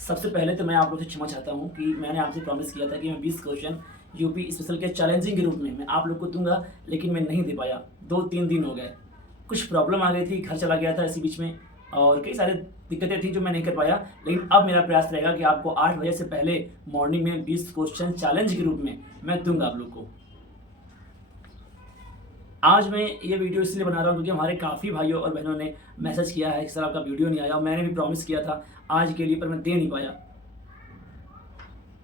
सबसे पहले तो मैं आप लोग से क्षमा चाहता हूँ कि मैंने आपसे प्रॉमिस किया था कि मैं 20 क्वेश्चन यूपी स्पेशल के चैलेंजिंग के रूप में मैं आप लोग को दूँगा, लेकिन मैं नहीं दे पाया। 2-3 दिन हो गए। कुछ प्रॉब्लम आ गई थी, घर चला गया था इसी बीच में और कई सारी दिक्कतें थी जो मैं नहीं कर पाया। लेकिन अब मेरा प्रयास रहेगा कि आपको 8 बजे से पहले मॉर्निंग में 20 क्वेश्चन चैलेंज के रूप में मैं दूँगा आप लोग को। आज मैं ये वीडियो इसलिए बना रहा हूँ क्योंकि हमारे काफ़ी भाइयों और बहनों ने मैसेज किया है कि सर आपका वीडियो नहीं आया और मैंने भी प्रॉमिस किया था आज के लिए, पर मैं दे नहीं पाया।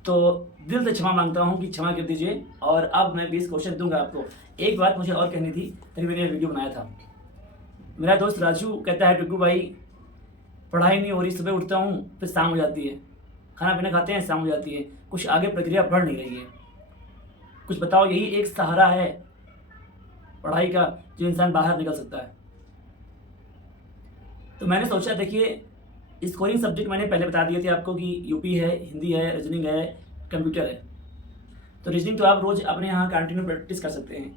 तो दिल से क्षमा मांगता हूँ कि क्षमा कर दीजिए और अब मैं 20 क्वेश्चन दूंगा आपको। एक बात मुझे और कहनी थी, तभी मैंने ये वीडियो बनाया था। मेरा दोस्त राजू कहता है, टुक्कू भाई पढ़ाई नहीं हो रही, सुबह उठता हूँ फिर शाम हो जाती है, खाना पीना खाते हैं शाम हो जाती है, कुछ आगे प्रक्रिया बढ़ नहीं रही है, कुछ बताओ। यही एक सहारा है पढ़ाई का जो इंसान बाहर निकल सकता है। तो मैंने सोचा, देखिए स्कोरिंग सब्जेक्ट मैंने पहले बता दिए थे आपको कि यूपी है, हिंदी है, रीजनिंग है, कंप्यूटर है। तो रीजनिंग तो आप रोज़ अपने यहाँ कंटिन्यू प्रैक्टिस कर सकते हैं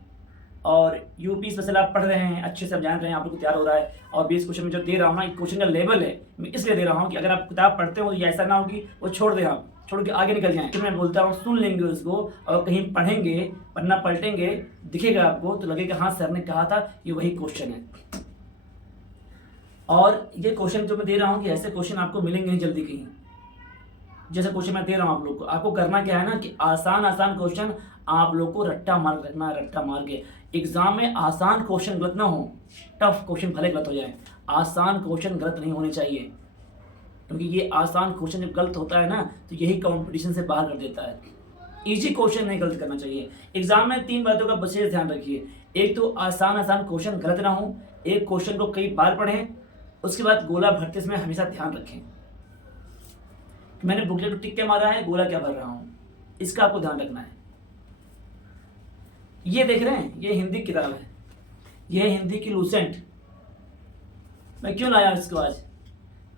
और यूपी स्पेशल आप पढ़ रहे हैं, अच्छे से आप जान रहे हैं, आप लोग को तैयार हो रहा है। और 20 क्वेश्चन में जो दे रहा हूँ ना, एक क्वेश्चन का लेवल है, मैं इसलिए दे रहा हूँ कि अगर आप किताब पढ़ते हो तो ये ऐसा ना हो कि वो छोड़ दें, आप छोड़ के आगे निकल जाएँ। तो मैं बोलता हूँ सुन लेंगे उसको और कहीं पढ़ेंगे, पन्ना पलटेंगे, दिखेगा आपको तो लगेगा हाँ सर ने कहा था ये वही क्वेश्चन है। और ये क्वेश्चन जो मैं दे रहा हूँ कि ऐसे क्वेश्चन आपको मिलेंगे नहीं जल्दी कहीं। जैसे क्वेश्चन मैं दे रहा हूँ आप लोग को, आपको करना क्या है ना कि आसान आसान क्वेश्चन आप लोग को रट्टा मार रखना है, रट्टा मार के। एग्जाम में आसान क्वेश्चन गलत ना हो, टफ क्वेश्चन भले गलत हो जाए, आसान क्वेश्चन गलत नहीं होने चाहिए। क्योंकि ये आसान क्वेश्चन जब गलत होता है ना तो यही कंपटीशन से बाहर कर देता है। इजी क्वेश्चन नहीं गलत करना चाहिए। एग्जाम में 3 बातों का विशेष ध्यान रखिए। एक तो आसान आसान क्वेश्चन गलत ना हो, एक क्वेश्चन को कई बार पढ़ें, उसके बाद गोला भरते समय हमेशा ध्यान रखें कि मैंने बुकलेट को टिक क्या मारा है, गोला क्या भर रहा हूं, इसका आपको ध्यान रखना है। ये देख रहे हैं, ये हिंदी किताब है, ये हिंदी की लूसेंट। मैं क्यों लाया इसको आज?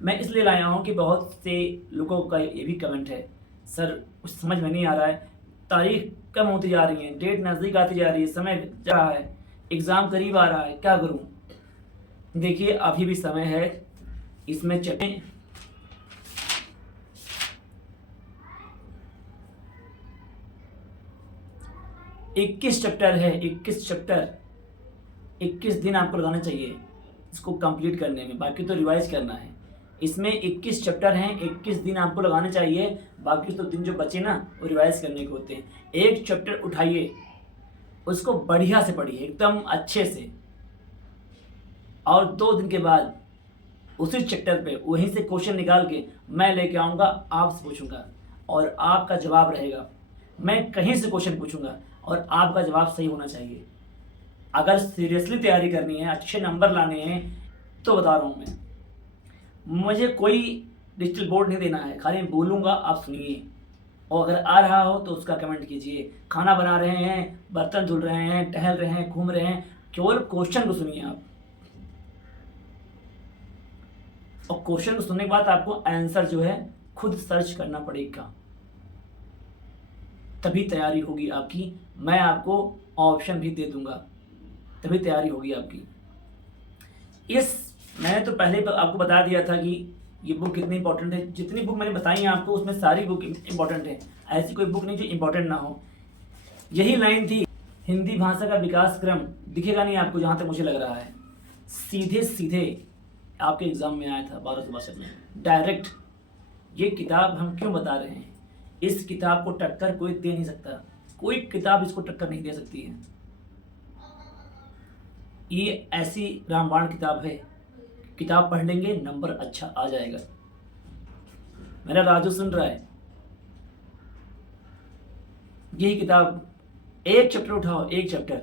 मैं इसलिए लाया हूं कि बहुत से लोगों का ये भी कमेंट है, सर कुछ समझ में नहीं आ रहा है, तारीख कम होती जा रही है, डेट नज़दीक आती जा रही है, समय जा रहा है, एग्ज़ाम करीब आ रहा है, क्या करूं? देखिए अभी भी समय है, इसमें चलें। 21 चैप्टर है, 21 चैप्टर, 21 दिन आपको लगाना चाहिए इसको कंप्लीट करने में, बाकी तो रिवाइज करना है। इसमें 21 चैप्टर हैं, 21 दिन आपको लगाने चाहिए, बाकी तो दिन जो बचे ना वो रिवाइज करने के होते हैं। एक चैप्टर उठाइए, उसको बढ़िया से पढ़िए, एकदम अच्छे से, और 2 दिन के बाद उसी चैप्टर पे वहीं से क्वेश्चन निकाल के मैं लेके आऊँगा, आपसे पूछूंगा और आपका जवाब रहेगा। मैं कहीं से क्वेश्चन पूछूंगा और आपका जवाब सही होना चाहिए। अगर सीरियसली तैयारी करनी है, अच्छे नंबर लाने हैं, तो बता रहा हूँ मैं, मुझे कोई डिजिटल बोर्ड नहीं देना है, खाली बोलूँगा आप सुनिए। और अगर आ रहा हो तो उसका कमेंट कीजिए। खाना बना रहे हैं, बर्तन धुल रहे हैं, टहल रहे हैं, घूम रहे हैं, केवल क्वेश्चन को सुनिए आप। और क्वेश्चन को सुनने के बाद आपको आंसर जो है खुद सर्च करना पड़ेगा, तभी तैयारी होगी आपकी। मैं आपको ऑप्शन भी दे दूंगा, तभी तैयारी होगी आपकी। मैंने तो पहले आपको बता दिया था कि ये बुक कितनी इंपॉर्टेंट है। जितनी बुक मैंने बताई है आपको उसमें सारी बुक इंपॉर्टेंट है, ऐसी कोई बुक नहीं जो इंपॉर्टेंट ना हो। यही लाइन थी, हिंदी भाषा का विकास क्रम दिखेगा नहीं आपको, जहाँ तक मुझे लग रहा है सीधे सीधे आपके एग्जाम में आया था 1262 में डायरेक्ट। ये किताब हम क्यों बता रहे हैं, इस किताब को टक्कर कोई दे नहीं सकता, कोई किताब इसको टक्कर नहीं दे सकती है। ये ऐसी रामबाण किताब है, किताब पढ़ लेंगे नंबर अच्छा आ जाएगा। मेरा राजू सुन रहा है, यही किताब, एक चैप्टर उठाओ, एक चैप्टर,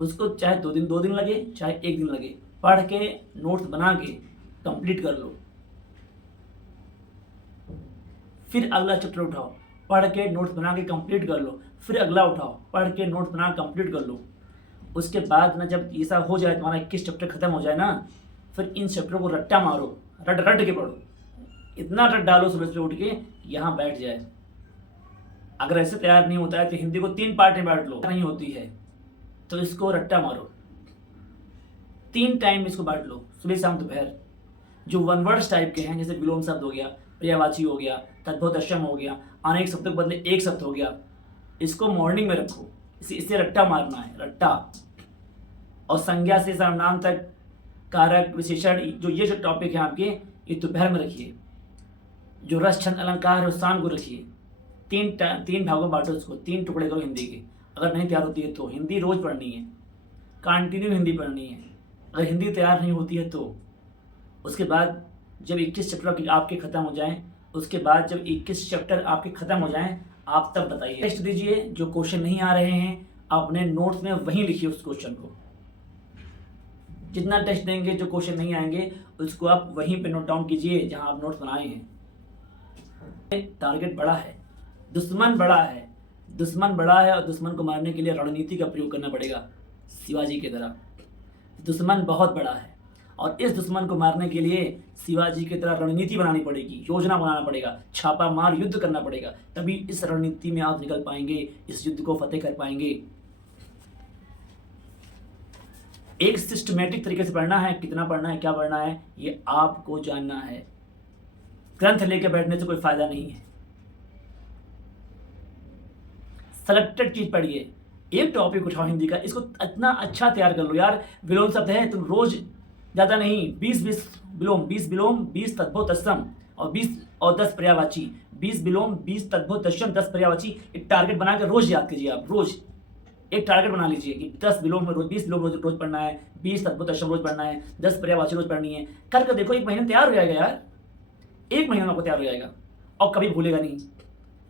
उसको चाहे 2 दिन लगे, चाहे 1 दिन लगे, पढ़ के नोट्स बना के कंप्लीट कर लो। फिर अगला चैप्टर उठाओ, पढ़ के नोट्स बना के कंप्लीट कर लो। फिर अगला उठाओ, पढ़ के नोट्स बना के कंप्लीट कर लो। उसके बाद ना जब ऐसा हो जाए, तुम्हारा 21 चैप्टर खत्म हो जाए ना, फिर इन चैप्टरों को रट्टा मारो, रट रट के पढ़ो, इतना रट डालो सुबह सुबह उठ के यहाँ बैठ जाए। अगर ऐसे तैयार नहीं होता है तो हिंदी को 3 पार्ट में बांट लो, नहीं होती है तो इसको रट्टा मारो, 3 टाइम इसको बांट लो, सुबह शाम दोपहर। जो वन वर्ड्स टाइप के हैं, जैसे विलोम शब्द हो गया, पर्यायवाची हो गया, तद्भव हो गया, अनेक शब्दों के बदले एक शब्द हो गया, इसको मॉर्निंग में रखो। इसे रट्टा मारना है, रट्टा। और संज्ञा से सर्वनाम तक, कारक, विशेषण, ये जो टॉपिक है आपके, ये दोपहर में रखिए। जो रस, छंद, अलंकार है, शाम को रखिए। तीन भागों में बांटो उसको, 3 टुकड़े करो हिंदी के। अगर नहीं तैयार होती है तो हिंदी रोज पढ़नी है, कंटिन्यू हिंदी पढ़नी है। अगर हिंदी तैयार नहीं होती है तो उसके बाद जब 21 चैप्टर आपके ख़त्म हो जाएं, उसके बाद जब 21 चैप्टर आपके ख़त्म हो जाएं, आप तब बताइए। टेस्ट दीजिए, जो क्वेश्चन नहीं आ रहे हैं अपने नोट्स में वहीं लिखिए उस क्वेश्चन को। जितना टेस्ट देंगे, जो क्वेश्चन नहीं आएंगे उसको आप वहीं पे नोट डाउन कीजिए जहां आप नोट्स बनाए हैं। टारगेट बड़ा है, दुश्मन बड़ा है, दुश्मन बड़ा है और दुश्मन को मारने के लिए रणनीति का प्रयोग करना पड़ेगा। शिवाजी की तरह दुश्मन बहुत बड़ा है और इस दुश्मन को मारने के लिए शिवाजी की तरह रणनीति बनानी पड़ेगी, योजना बनाना पड़ेगा, छापा मार युद्ध करना पड़ेगा। तभी इस रणनीति में आप निकल पाएंगे, इस युद्ध को फतेह कर पाएंगे। एक सिस्टमेटिक तरीके से पढ़ना है, कितना पढ़ना है, क्या पढ़ना है, ये आपको जानना है। ग्रंथ लेके बैठने से कोई फायदा नहीं है। सेलेक्टेड चीज पढ़िए। एक टॉपिक उठाओ हिंदी का, इसको इतना अच्छा तैयार कर लो यार। विलोम शब्द है, तुम रोज ज़्यादा नहीं, 20 विलोम, 20 तद्भव तत्सम और 20 और 10 पर्यायवाची। 20 विलोम, 20 तद्भव तत्सम, 10 पर्यायवाची। एक टारगेट बनाकर रोज याद कीजिए। आप रोज एक टारगेट बना लीजिए कि 10 विलोम में रोज, 20 विलोम रोज पढ़ना है, 20 तद्भव तत्सम रोज पढ़ना है, 10 पर्यायवाची रोज पढ़नी है। करके देखो, 1 महीने तैयार हो जाएगा यार। 1 महीने में आपको तैयार हो जाएगा और कभी भूलेगा नहीं।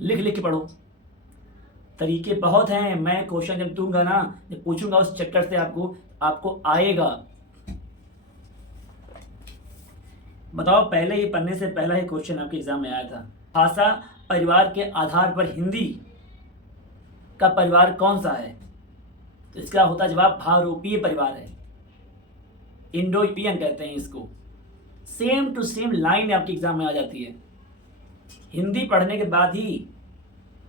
लिख लिख के पढ़ो। तरीके बहुत हैं। मैं क्वेश्चन जब दूंगा ना, जब पूछूंगा उस चैप्टर से, आपको आएगा। बताओ, पहले ये पढ़ने से पहला ही क्वेश्चन आपके एग्जाम में आया था। भाषा परिवार के आधार पर हिंदी का परिवार कौन सा है? तो इसका होता जवाब भारोपीय परिवार है, इंडो यूरोपियन कहते हैं इसको। सेम टू सेम लाइन आपके एग्जाम में आ जाती है। हिंदी पढ़ने के बाद ही,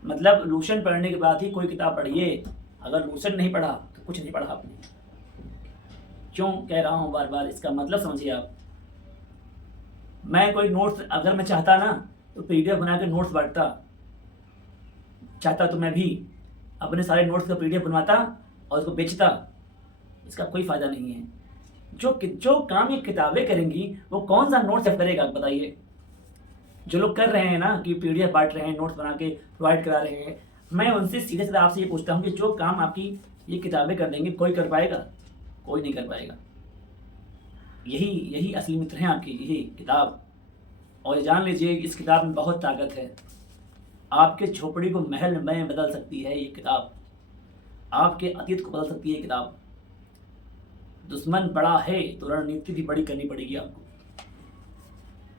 मतलब लूशन पढ़ने के बाद ही कोई किताब पढ़िए। अगर लूशन नहीं पढ़ा तो कुछ नहीं पढ़ा आपने। क्यों कह रहा हूँ बार बार, इसका मतलब समझिए आप। मैं कोई नोट्स, अगर मैं चाहता ना तो पीडीएफ बना के नोट्स बांटता। चाहता तो मैं भी अपने सारे नोट्स का पीडीएफ बनवाता और उसको बेचता। इसका कोई फायदा नहीं है। जो काम ये किताबें करेंगी वो कौन सा नोट्स करेगा बताइए। जो लोग कर रहे हैं ना कि पीडीएफ बांट रहे हैं, नोट्स बना के प्रोवाइड करा रहे हैं, मैं उनसे सीधे सीधे आपसे ये पूछता हूँ कि जो काम आपकी ये किताबें कर देंगे, कोई कर पाएगा? कोई नहीं कर पाएगा। यही असली मित्र हैं आपकी, यही किताब। और ये जान लीजिए इस किताब में बहुत ताकत है। आपके झोपड़ी को महल में बदल सकती है ये किताब। आपके अतीत को बदल सकती है ये किताब। दुश्मन बड़ा है तो रणनीति भी बड़ी करनी पड़ेगी आपको।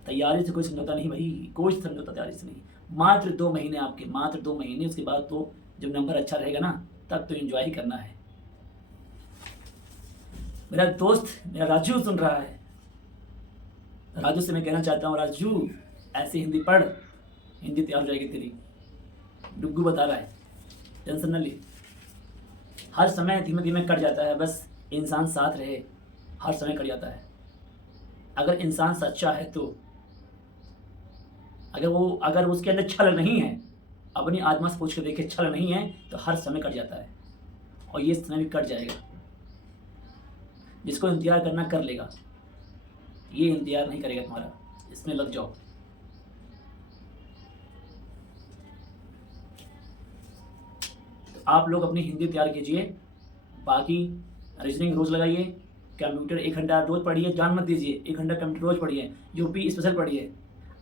तैयारी से कोई समझौता नहीं भाई, कोई समझौता तैयारी से नहीं। मात्र 2 महीने आपके, मात्र 2 महीने। उसके बाद तो जब नंबर अच्छा रहेगा ना, तब तो एंजॉय ही करना है। मेरा दोस्त, मेरा राजू सुन रहा है। राजू से मैं कहना चाहता हूँ, राजू ऐसे हिंदी पढ़, हिंदी तैयार हो जाएगी तेरी। डुग्गू बता रहा है, टेंशन न ले। हर समय धीमे धीमे कट जाता है, बस इंसान साथ रहे, हर समय कट जाता है। अगर इंसान सच्चा है तो, अगर उसके अंदर छल नहीं है, अपनी आत्मा से पूछ के देखे, छल नहीं है तो हर समय कट जाता है। और ये समय भी कट जाएगा। जिसको इंतजार करना कर लेगा, ये इंतजार नहीं करेगा तुम्हारा। इसमें लग जाओ। तो आप लोग अपनी हिंदी तैयार कीजिए। बाकी रीजनिंग रोज लगाइए। कंप्यूटर 1 घंटा रोज पढ़िए, जान मत दीजिए। 1 घंटा कंप्यूटर रोज पढ़िए। यूपी स्पेशल पढ़िए।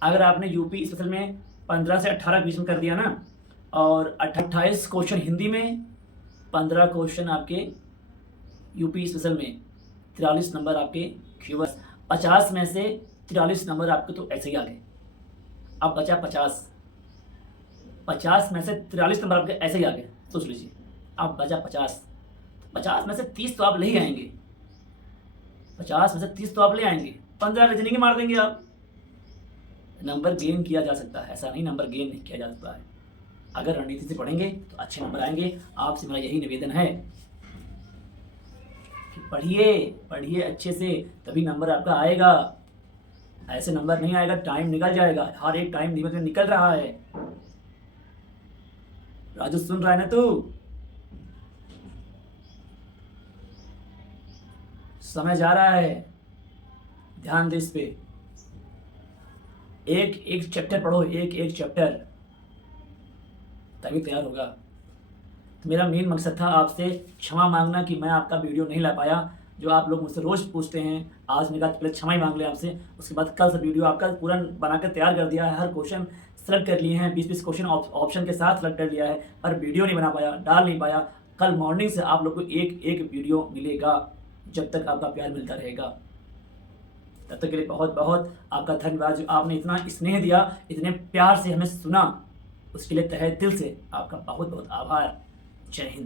अगर आपने यूपी स्पेशल में 15 से 18 के बीच में कर दिया ना, और 28 क्वेश्चन हिंदी में, 15 क्वेश्चन आपके यूपी स्पेशल में, 43 नंबर आपके क्यूबस। 50 में से 43 नंबर आपके तो ऐसे ही आ गए। अब बचा 50 में से 43 नंबर आपके ऐसे ही आ गए, सोच लीजिए। अब बचा 50 में से 30 तो आप ले ही आएंगे। 50 में से 30 तो आप ले आएंगे। 15 रीजनिंग मार देंगे आप। नंबर गेन किया जा सकता है, ऐसा नहीं नंबर गेन नहीं किया जा सकता है। अगर रणनीति से पढ़ेंगे तो अच्छे नंबर आएंगे। आपसे मेरा यही निवेदन है कि पढ़िए अच्छे से, तभी नंबर आपका आएगा। ऐसे नंबर नहीं आएगा, टाइम निकल जाएगा, हर एक टाइम धीमे धीमे निकल रहा है। राजू सुन रहा है ना तू? समय जा रहा है, ध्यान दे इस पे। एक एक चैप्टर पढ़ो, एक एक चैप्टर, तभी तैयार होगा। तो मेरा मेन मकसद था आपसे क्षमा मांगना कि मैं आपका वीडियो नहीं ला पाया। जो आप लोग मुझसे रोज़ पूछते हैं, आज मैंने कहा पहले क्षमा ही मांग लिया आपसे, उसके बाद कल से वीडियो आपका पूरा बनाकर तैयार कर दिया है। हर क्वेश्चन सेलेक्ट कर लिए हैं, 20-20 क्वेश्चन ऑप्शन के साथ सेलेक्ट कर लिया है, पर वीडियो नहीं बना पाया, डाल नहीं पाया। कल मॉर्निंग से आप लोग को एक एक वीडियो मिलेगा, जब तक आपका प्यार मिलता रहेगा। तब तक के लिए बहुत बहुत आपका धन्यवाद, जो आपने इतना स्नेह दिया, इतने प्यार से हमें सुना, उसके लिए तहे दिल से आपका बहुत बहुत आभार। जय हिंद।